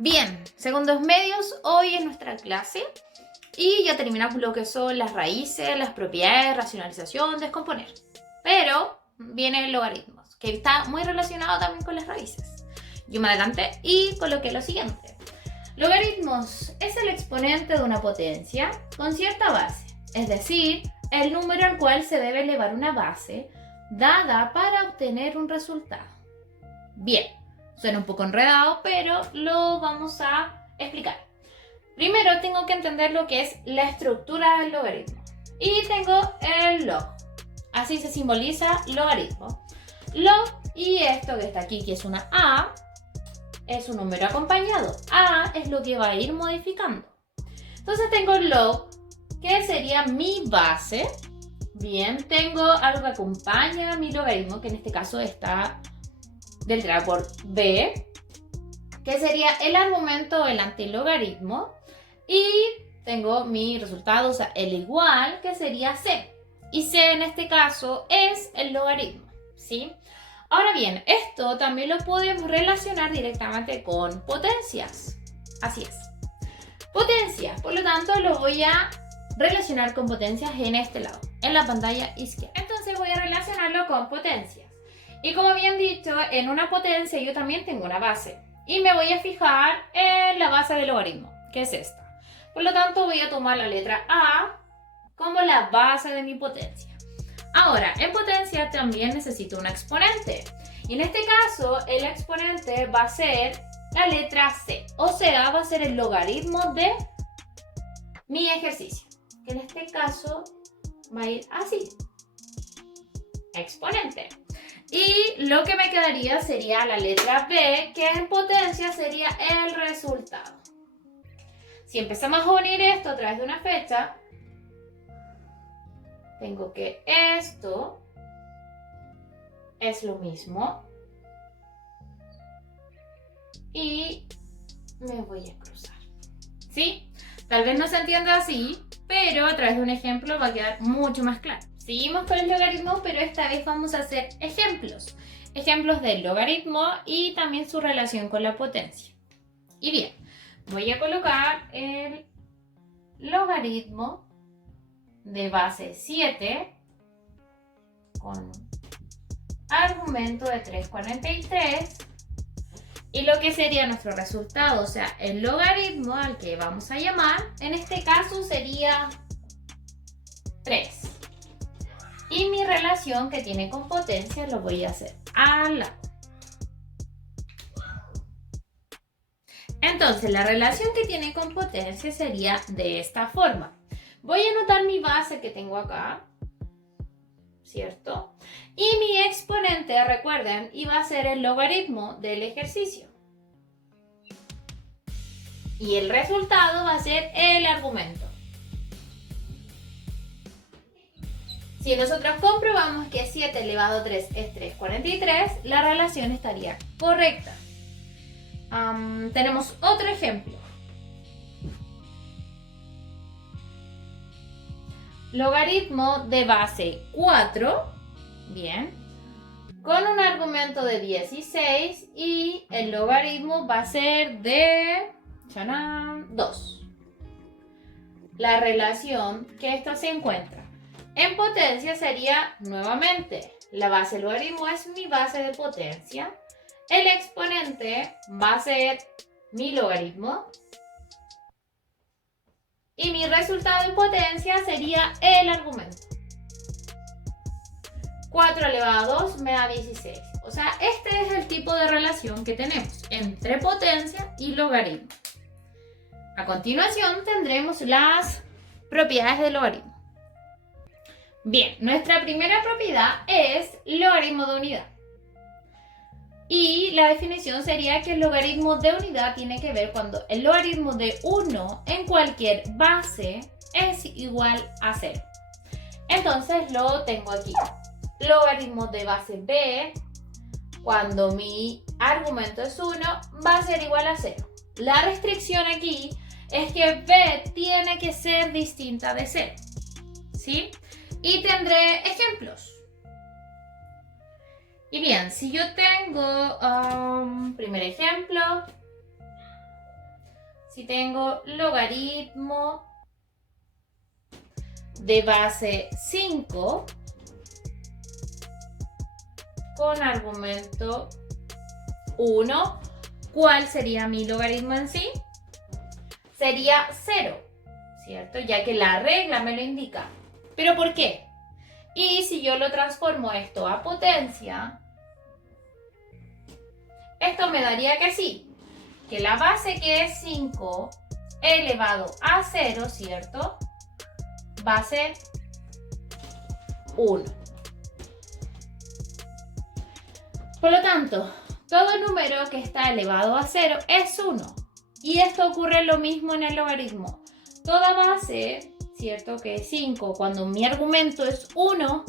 Bien, segundos medios, hoy es nuestra clase y ya terminamos lo que son las raíces, las propiedades, racionalización, descomponer. Pero vienen logaritmos, que está muy relacionado también con las raíces. Yo me adelanté y coloqué lo siguiente. Logaritmos es el exponente de una potencia con cierta base, es decir, el número al cual se debe elevar una base dada para obtener un resultado. Bien. Suena un poco enredado, pero lo vamos a explicar. Primero tengo que entender lo que es la estructura del logaritmo. Y tengo el log. Así se simboliza logaritmo. Log y esto que está aquí, que es una A, es un número acompañado. A es lo que va a ir modificando. Entonces tengo log, que sería mi base. Bien, tengo algo que acompaña a mi logaritmo, que en este caso está delta por b, que sería el argumento o el antilogaritmo, y tengo mi resultado, o sea, el igual, que sería c, y c en este caso es el logaritmo, ¿sí? Ahora bien, esto también lo podemos relacionar directamente con potencias, así es, potencias, por lo tanto lo voy a relacionar con potencias en este lado, en la pantalla izquierda. Entonces voy a relacionarlo con potencias. Y como bien dicho, en una potencia yo también tengo una base. Y me voy a fijar en la base del logaritmo, que es esta. Por lo tanto, voy a tomar la letra A como la base de mi potencia. Ahora, en potencia también necesito un exponente. Y en este caso, el exponente va a ser la letra C. O sea, va a ser el logaritmo de mi ejercicio. Que en este caso va a ir así. Exponente. Y lo que me quedaría sería la letra B, que en potencia sería el resultado. Si empezamos a unir esto a través de una fecha, tengo que esto es lo mismo. Y me voy a cruzar. ¿Sí? Tal vez no se entienda así, pero a través de un ejemplo va a quedar mucho más claro. Seguimos con el logaritmo, pero esta vez vamos a hacer ejemplos. Ejemplos del logaritmo y también su relación con la potencia. Y bien, voy a colocar el logaritmo de base 7 con argumento de 3,43 y lo que sería nuestro resultado, o sea, el logaritmo al que vamos a llamar, en este caso sería 3. Y mi relación que tiene con potencia lo voy a hacer al lado. Entonces, la relación que tiene con potencia sería de esta forma. Voy a anotar mi base que tengo acá, ¿cierto? Y mi exponente, recuerden, iba a ser el logaritmo del ejercicio. Y el resultado va a ser el argumento. Si nosotros comprobamos que 7 elevado a 3 es 3,43, la relación estaría correcta. Tenemos otro ejemplo. Logaritmo de base 4, bien, con un argumento de 16 y el logaritmo va a ser de 2. La relación que esto se encuentra en potencia sería nuevamente la base del logaritmo es mi base de potencia. El exponente va a ser mi logaritmo. Y mi resultado en potencia sería el argumento. 4 elevado a 2 me da 16. O sea, este es el tipo de relación que tenemos entre potencia y logaritmo. A continuación tendremos las propiedades del logaritmo. Bien, nuestra primera propiedad es logaritmo de unidad. Y la definición sería que el logaritmo de unidad tiene que ver cuando el logaritmo de 1 en cualquier base es igual a 0. Entonces lo tengo aquí. Logaritmo de base b, cuando mi argumento es 1, va a ser igual a 0. La restricción aquí es que b tiene que ser distinta de 0. ¿Sí? Y tendré ejemplos. Y bien, si yo tengo primer ejemplo, si tengo logaritmo de base 5 con argumento 1, ¿cuál sería mi logaritmo en sí? Sería 0, ¿cierto? Ya que la regla me lo indica. ¿Pero por qué? Y si yo lo transformo esto a potencia, esto me daría que sí, que la base que es 5 elevado a 0, ¿cierto? Va a ser 1. Por lo tanto, todo número que está elevado a 0 es 1. Y esto ocurre lo mismo en el logaritmo. Toda base, ¿cierto? Que es 5, cuando mi argumento es 1,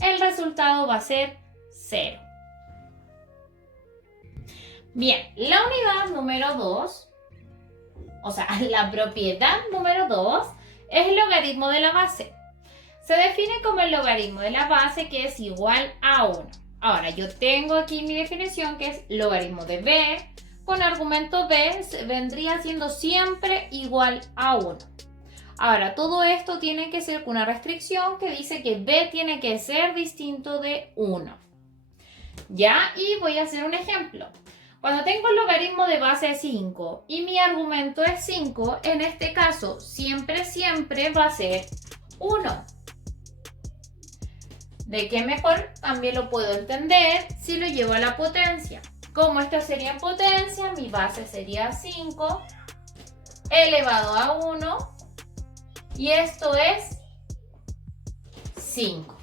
el resultado va a ser 0. Bien, la unidad número 2, o sea, la propiedad número 2, es el logaritmo de la base. Se define como el logaritmo de la base que es igual a 1. Ahora, yo tengo aquí mi definición que es logaritmo de b con argumento b vendría siendo siempre igual a 1. Ahora, todo esto tiene que ser con una restricción que dice que b tiene que ser distinto de 1. ¿Ya? Y voy a hacer un ejemplo. Cuando tengo el logaritmo de base 5 y mi argumento es 5, en este caso siempre va a ser 1. ¿De qué mejor? También lo puedo entender si lo llevo a la potencia. Como esto sería en potencia, mi base sería 5 elevado a 1 y esto es 5.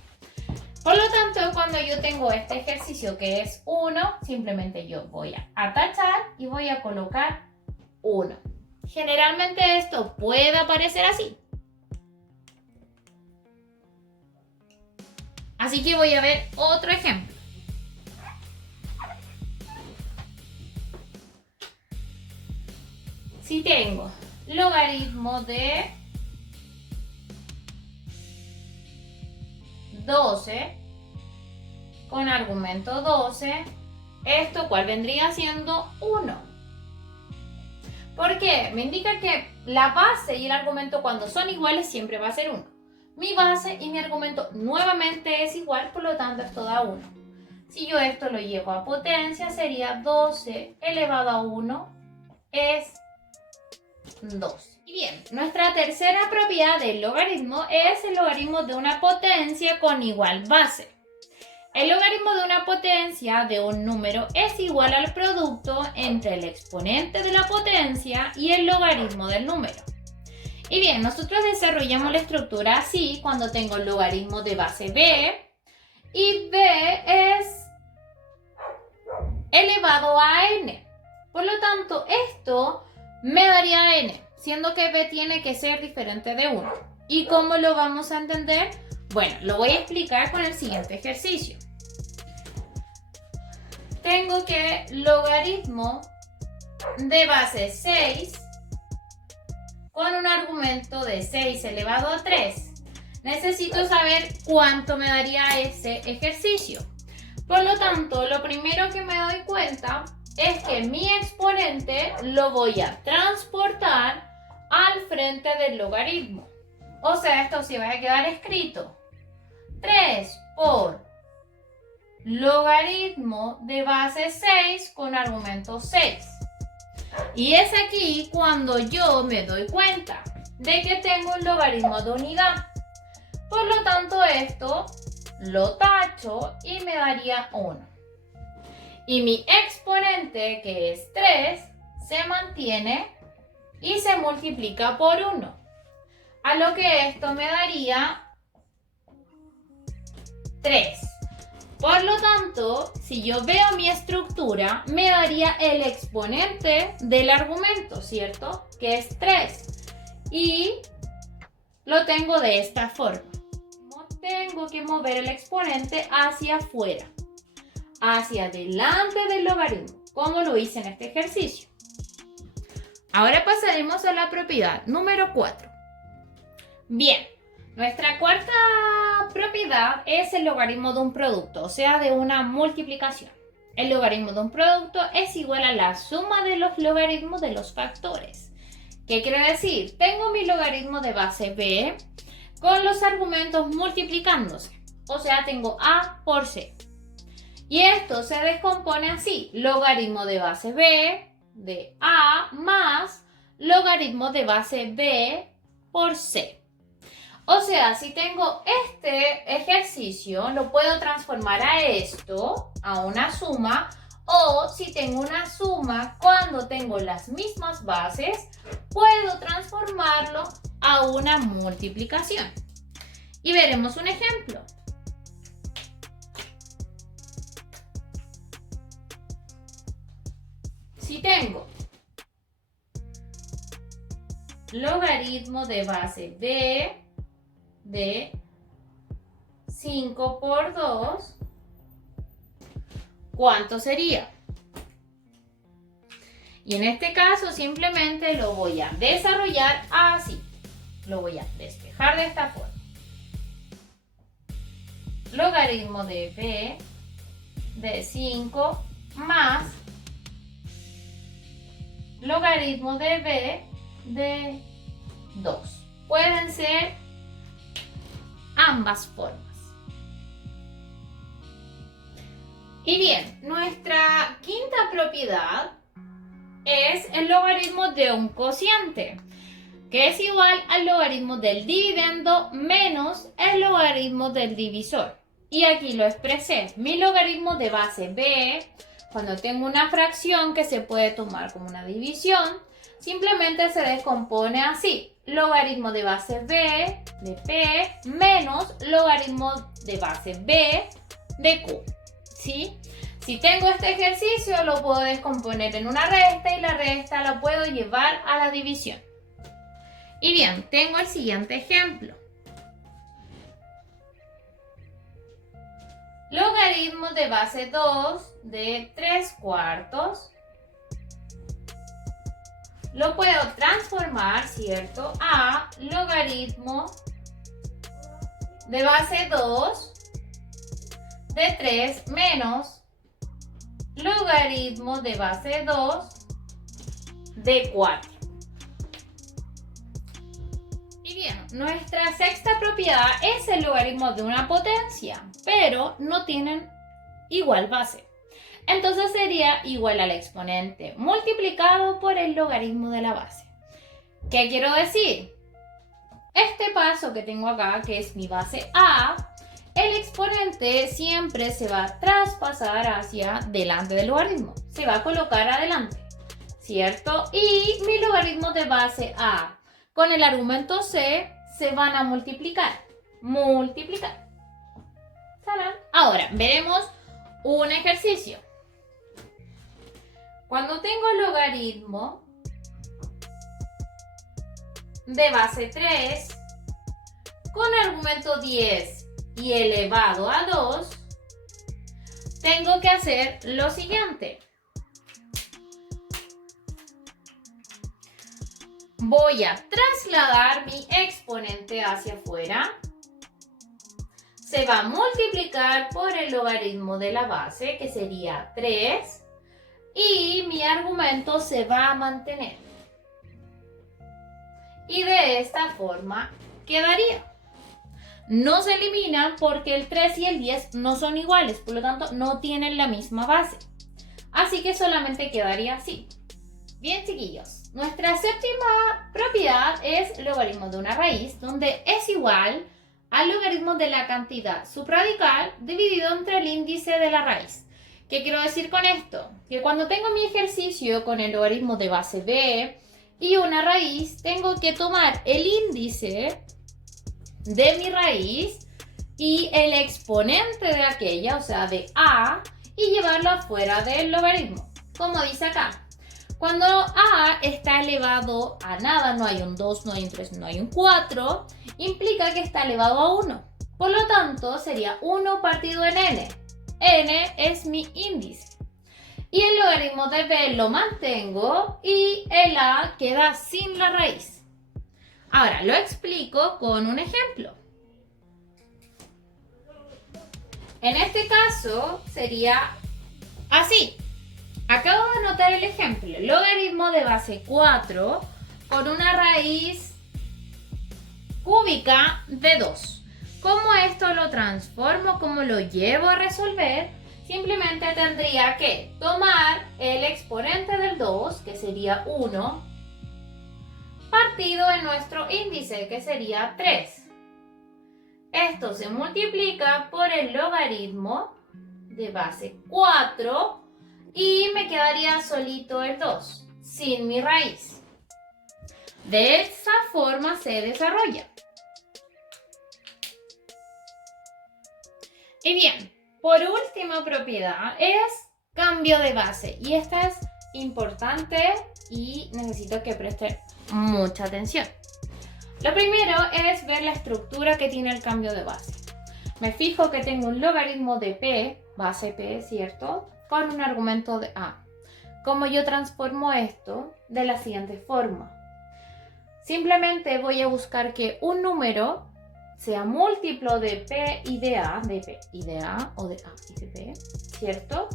Por lo tanto, cuando yo tengo este ejercicio que es 1, simplemente yo voy a tachar y voy a colocar 1. Generalmente esto puede aparecer así. Así que voy a ver otro ejemplo. Si tengo logaritmo de 12 con argumento 12, ¿esto cuál vendría siendo? 1. ¿Por qué? Me indica que la base y el argumento cuando son iguales siempre va a ser 1. Mi base y mi argumento nuevamente es igual, por lo tanto esto da 1. Si yo esto lo llevo a potencia sería 12 elevado a 1 es 2. Y bien, nuestra tercera propiedad del logaritmo es el logaritmo de una potencia con igual base. El logaritmo de una potencia de un número es igual al producto entre el exponente de la potencia y el logaritmo del número. Y bien, nosotros desarrollamos la estructura así cuando tengo el logaritmo de base b y b es elevado a n. Por lo tanto, esto me daría n, siendo que b tiene que ser diferente de 1. ¿Y cómo lo vamos a entender? Bueno, lo voy a explicar con el siguiente ejercicio. Tengo que logaritmo de base 6 con un argumento de 6 elevado a 3. Necesito saber cuánto me daría ese ejercicio. Por lo tanto, lo primero que me doy cuenta es que mi exponente lo voy a transportar al frente del logaritmo. O sea, esto sí va a quedar escrito. 3 por logaritmo de base 6 con argumento 6. Y es aquí cuando yo me doy cuenta de que tengo un logaritmo de unidad. Por lo tanto, esto lo tacho y me daría 1. Y mi exponente, que es 3, se mantiene y se multiplica por 1. A lo que esto me daría 3. Por lo tanto, si yo veo mi estructura, me daría el exponente del argumento, ¿cierto? Que es 3. Y lo tengo de esta forma. Tengo que mover el exponente hacia afuera, hacia adelante del logaritmo, como lo hice en este ejercicio. Ahora pasaremos a la propiedad número 4. Bien, nuestra cuarta propiedad es el logaritmo de un producto, o sea, de una multiplicación. El logaritmo de un producto es igual a la suma de los logaritmos de los factores. ¿Qué quiere decir? Tengo mi logaritmo de base b con los argumentos multiplicándose. O sea, tengo a por c. Y esto se descompone así. Logaritmo de base b de a más logaritmo de base b por c. O sea, si tengo este ejercicio, lo puedo transformar a esto, a una suma. O si tengo una suma, cuando tengo las mismas bases, puedo transformarlo a una multiplicación. Y veremos un ejemplo. Si tengo logaritmo de base b de 5 por 2, ¿cuánto sería? Y en este caso simplemente lo voy a desarrollar así. Lo voy a despejar de esta forma. Logaritmo de b de 5 más logaritmo de b de 2. Pueden ser ambas formas. Y bien, nuestra quinta propiedad es el logaritmo de un cociente, que es igual al logaritmo del dividendo menos el logaritmo del divisor. Y aquí lo expresé. Mi logaritmo de base b, cuando tengo una fracción que se puede tomar como una división, simplemente se descompone así. Logaritmo de base b de p menos logaritmo de base b de q. ¿Sí? Si tengo este ejercicio, lo puedo descomponer en una resta y la resta la puedo llevar a la división. Y bien, tengo el siguiente ejemplo. Logaritmo de base 2 de 3/4. Lo puedo transformar, ¿cierto?, a logaritmo de base 2 de 3 menos logaritmo de base 2 de 4. Y bien, nuestra sexta propiedad es el logaritmo de una potencia, pero no tienen igual base. Entonces sería igual al exponente multiplicado por el logaritmo de la base. ¿Qué quiero decir? Este paso que tengo acá, que es mi base A, el exponente siempre se va a traspasar hacia delante del logaritmo. Se va a colocar adelante, ¿cierto? Y mi logaritmo de base A con el argumento C se van a multiplicar. ¡Tarán! Ahora, veremos un ejercicio. Cuando tengo logaritmo de base 3 con argumento 10 y elevado a 2, tengo que hacer lo siguiente. Voy a trasladar mi exponente hacia afuera. Se va a multiplicar por el logaritmo de la base, que sería 3. Y mi argumento se va a mantener. Y de esta forma quedaría. No se eliminan porque el 3 y el 10 no son iguales, por lo tanto no tienen la misma base. Así que solamente quedaría así. Bien, chiquillos, nuestra séptima propiedad es logaritmo de una raíz, donde es igual al logaritmo de la cantidad subradical dividido entre el índice de la raíz. ¿Qué quiero decir con esto? Que cuando tengo mi ejercicio con el logaritmo de base b y una raíz, tengo que tomar el índice de mi raíz y el exponente de aquella, o sea, de a, y llevarlo afuera del logaritmo, como dice acá. Cuando a está elevado a nada, no hay un 2, no hay un 3, no hay un 4, implica que está elevado a 1. Por lo tanto, sería 1 partido en n. N es mi índice. Y el logaritmo de b lo mantengo y el a queda sin la raíz. Ahora, lo explico con un ejemplo. En este caso, sería así. Acabo de anotar el ejemplo. Logaritmo de base 4 por una raíz cúbica de 2. ¿Cómo esto lo transformo? ¿Cómo lo llevo a resolver? Simplemente tendría que tomar el exponente del 2, que sería 1, partido en nuestro índice, que sería 3. Esto se multiplica por el logaritmo de base 4 y me quedaría solito el 2, sin mi raíz. De esa forma se desarrolla. Y bien, por última propiedad es cambio de base. Y esta es importante y necesito que presten mucha atención. Lo primero es ver la estructura que tiene el cambio de base. Me fijo que tengo un logaritmo de P, base P, ¿cierto? Con un argumento de A. ¿Cómo yo transformo esto? De la siguiente forma. Simplemente voy a buscar que un número sea múltiplo de P y de A, de P y de A, o de A y de P, ¿cierto?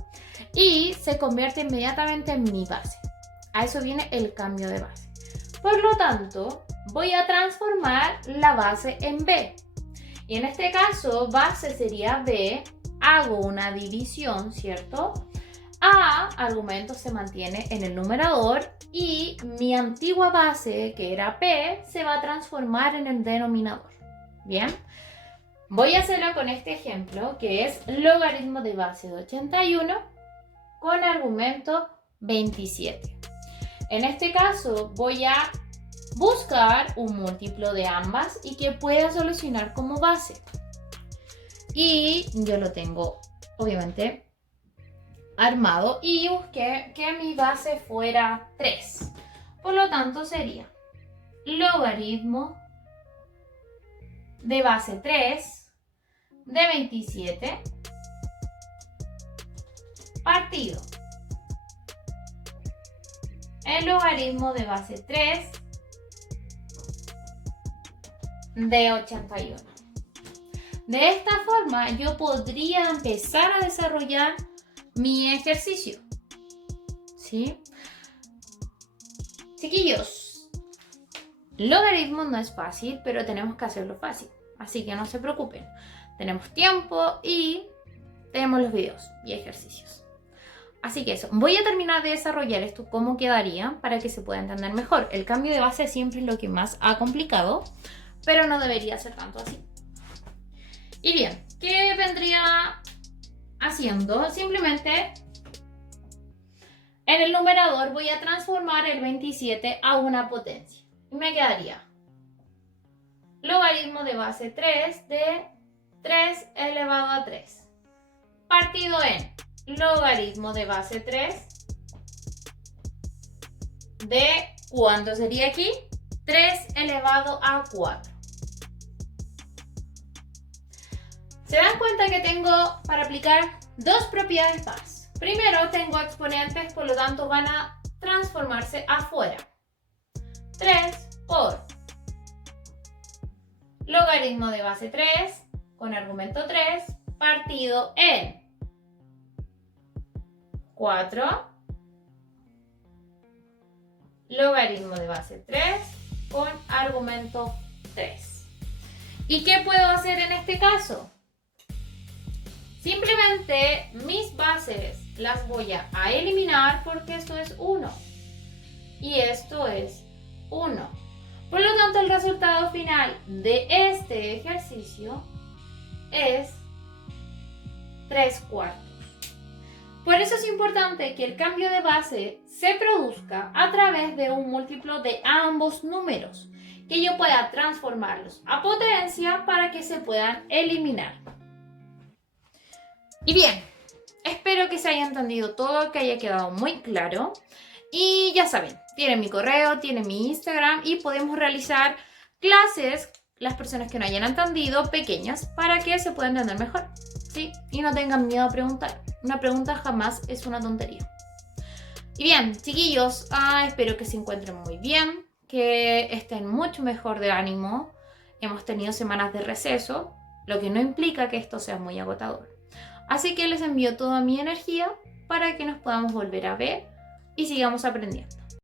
Y se convierte inmediatamente en mi base. A eso viene el cambio de base. Por lo tanto, voy a transformar la base en B. Y en este caso, base sería B, hago una división, ¿cierto? A, argumento, se mantiene en el numerador y mi antigua base, que era P, se va a transformar en el denominador. Bien, voy a hacerlo con este ejemplo, que es logaritmo de base de 81 con argumento 27. En este caso, voy a buscar un múltiplo de ambas y que pueda solucionar como base. Y yo lo tengo, obviamente, armado y busqué que mi base fuera 3. Por lo tanto, sería logaritmo de base 3 de 27 partido el logaritmo de base 3 de 81. De esta forma yo podría empezar a desarrollar mi ejercicio. ¿Sí? Chiquillos, logaritmo no es fácil, pero tenemos que hacerlo fácil. Así que no se preocupen. Tenemos tiempo y tenemos los videos y ejercicios. Así que eso, voy a terminar de desarrollar esto cómo quedaría para que se pueda entender mejor. El cambio de base siempre es lo que más ha complicado, pero no debería ser tanto así. Y bien, ¿qué vendría haciendo? Simplemente en el numerador voy a transformar el 27 a una potencia. Y me quedaría logaritmo de base 3 de 3 elevado a 3. Partido en logaritmo de base 3 de, ¿cuánto sería aquí? 3 elevado a 4. ¿Se dan cuenta que tengo para aplicar dos propiedades más? Primero tengo exponentes, por lo tanto van a transformarse afuera. 3 por logaritmo de base 3 con argumento 3 partido en 4 logaritmo de base 3 con argumento 3. ¿Y qué puedo hacer en este caso? Simplemente mis bases las voy a eliminar porque esto es 1 y esto es 1. Por lo tanto, el resultado final de este ejercicio es 3/4. Por eso es importante que el cambio de base se produzca a través de un múltiplo de ambos números, que yo pueda transformarlos a potencia para que se puedan eliminar. Y bien, espero que se haya entendido todo, que haya quedado muy claro. Y ya saben, tienen mi correo, tienen mi Instagram y podemos realizar clases, las personas que no hayan entendido, pequeñas, para que se pueda entender mejor. ¿Sí? Y no tengan miedo a preguntar. Una pregunta jamás es una tontería. Y bien, chiquillos, espero que se encuentren muy bien, que estén mucho mejor de ánimo. Hemos tenido semanas de receso, lo que no implica que esto sea muy agotador. Así que les envío toda mi energía para que nos podamos volver a ver y sigamos aprendiendo.